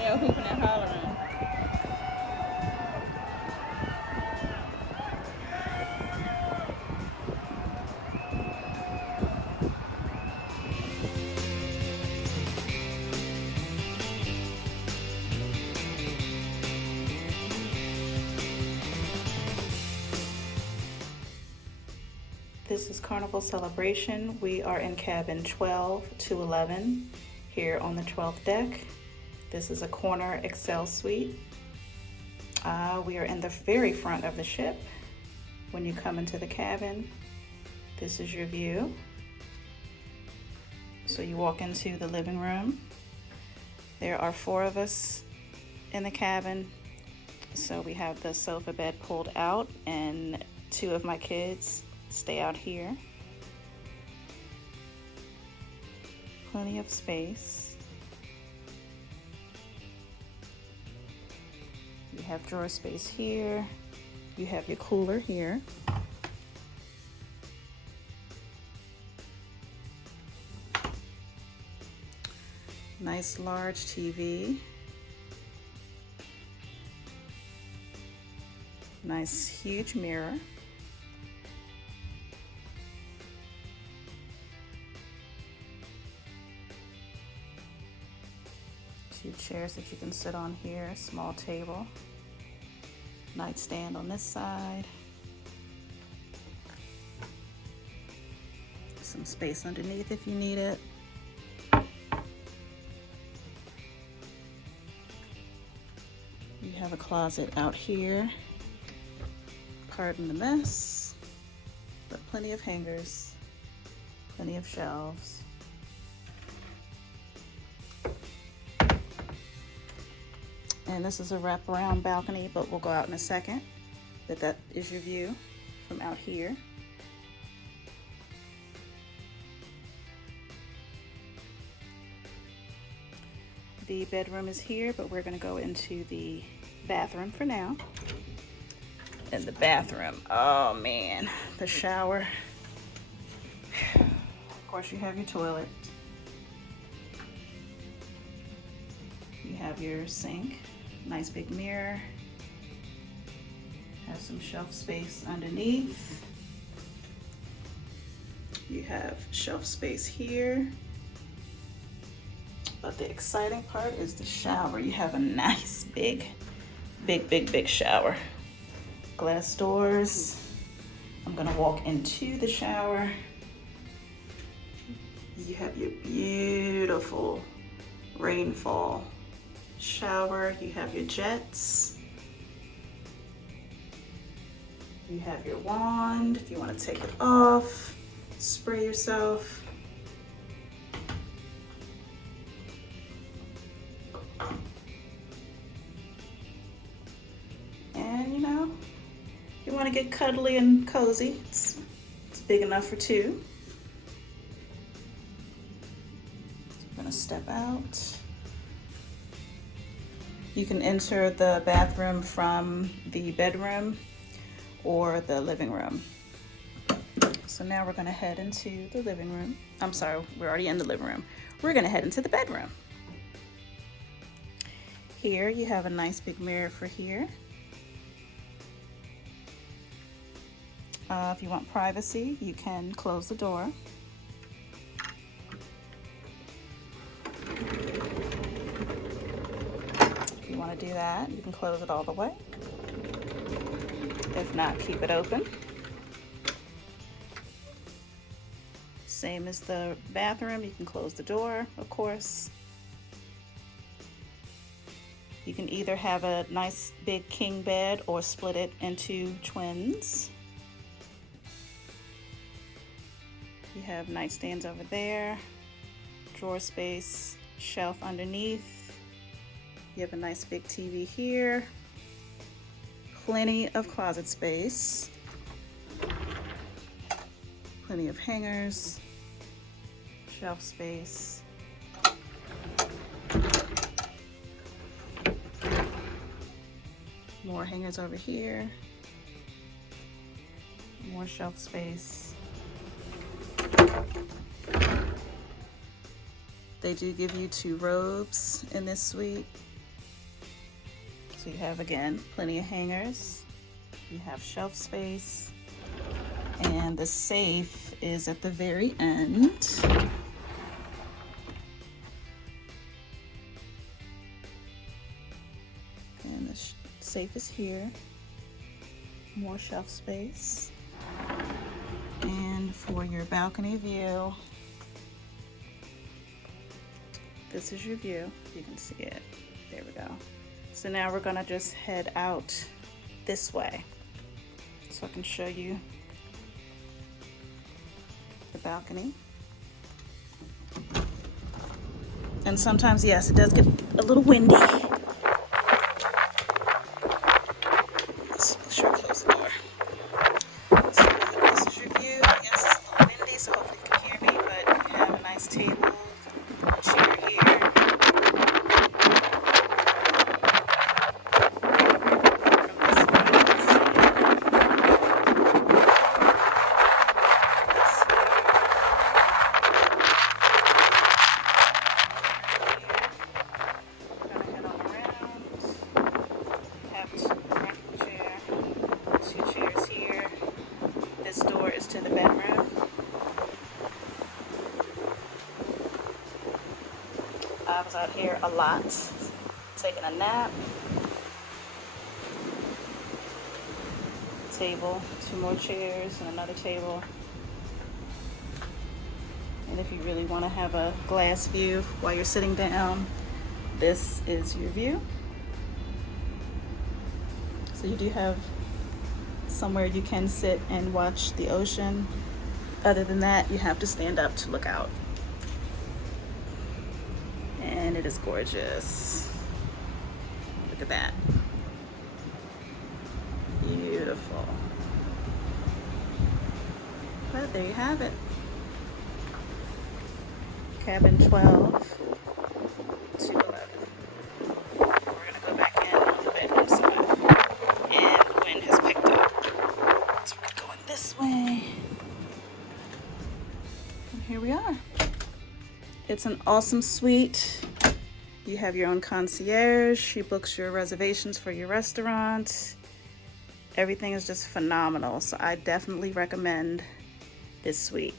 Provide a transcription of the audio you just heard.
They're hooping and hollering. This is Carnival Celebration. We are in cabin 12 to 11 here on the 12th deck. This is a corner Excel suite. We are in the very front of the ship. When you come into the cabin, this is your view. So you walk into the living room. There are 4 of us in the cabin. So we have the sofa bed pulled out and 2 of my kids stay out here. Plenty of space. You have drawer space here. You have your cooler here. Nice large TV. Nice huge mirror. 2 chairs that you can sit on here, small table, nightstand on this side, some space underneath if you need it. You have a closet out here, pardon the mess, but plenty of hangers, plenty of shelves. And this is a wraparound balcony, but we'll go out in a second. But that is your view from out here. The bedroom is here, but we're gonna go into the bathroom for now. And the bathroom, oh man, the shower. Of course you have your toilet. You have your sink. Nice big mirror. Have some shelf space underneath. You have shelf space here. But the exciting part is the shower. You have a nice big shower. Glass doors. I'm gonna walk into the shower. You have your beautiful rainfall shower. You have your jets. You have your wand if you want to take it off, spray yourself. And you know, if you want to get cuddly and cozy, it's big enough for 2. I'm gonna step out. You can enter the bathroom from the bedroom or the living room. So now we're gonna head into the living room. I'm sorry, we're already in the living room. We're gonna head into the bedroom. Here you have a nice big mirror for here. If you want privacy, you can close the door. If you want to do that, you can close it all the way. If not, keep it open. Same as the bathroom, you can close the door, of course. You can either have a nice big king bed or split it into twins. You have nightstands over there, drawer space, shelf underneath. You have a nice big TV here. Plenty of closet space. Plenty of hangers, shelf space. More hangers over here. More shelf space. They do give you 2 robes in this suite. So you have, again, plenty of hangers. You have shelf space. And the safe is at the very end. And the safe is here. More shelf space. And for your balcony view, this is your view. You can see it. There we go. So now we're gonna just head out this way so I can show you the balcony. And sometimes, yes, it does get a little windy. Let's sure close the door. So this is your view. Yes, it's a little windy, so hopefully you can hear me, but you have a nice table, chair here. To the bedroom. I was out here a lot, taking a nap. Table, 2 more chairs and another table. And if you really want to have a glass view while you're sitting down, this is your view. So you do have somewhere you can sit and watch the ocean. Other than that, you have to stand up to look out. And it is gorgeous. Look at that. Beautiful. But there you have it. Cabin 12 to 11. We're gonna go back in on the bedroom side. And the wind has picked up. So we're going this way. And here we are. It's an awesome suite. You have your own concierge. She books your reservations for your restaurant. Everything is just phenomenal. So I definitely recommend this suite.